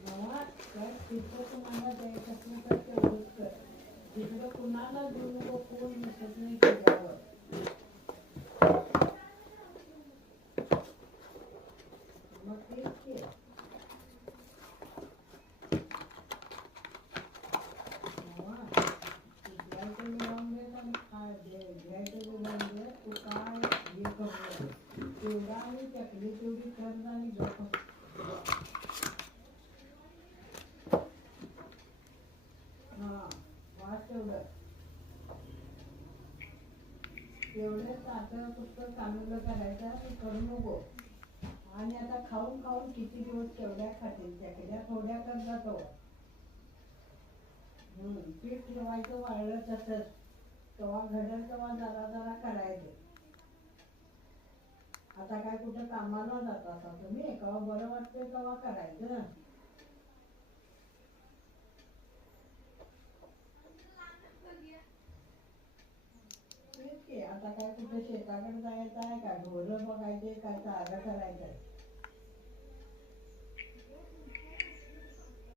गावात काय तिथं तुम्हाला द्यायचं असेल तर तेवढंच कर. तिकडं कुणाला देऊ नको, कोण नसत नाही तुझ्यावर. मग तेच की गावात घ्यायचं मिळवून दे आणि घ्यायचं मिळवून दे. तू काय हे करू नको. तेवढा आणि चकली तेवढी खर्च आणि गप्प. हा वाच तेवढं. तेवढे ताटं पुस्तक चांगलं करायचं ते करू नको. आणि आता खाऊन खाऊन किती दिवस केवढ्या खातील चकल्या थोड्या कर जातो. पीठ ठेवायचं वाळलं तसंच. तेव्हा घडल तेव्हा जरा जरा करायचं. आता काय कुठं कामाला जाता का तुम्ही? केव्हा बरं वाटतंय तेव्हा करायचं. तेच की आता काय कुठं शेताकडे जायचं आहे का? ढोरं बघायचे काय चारा करायचं आहे?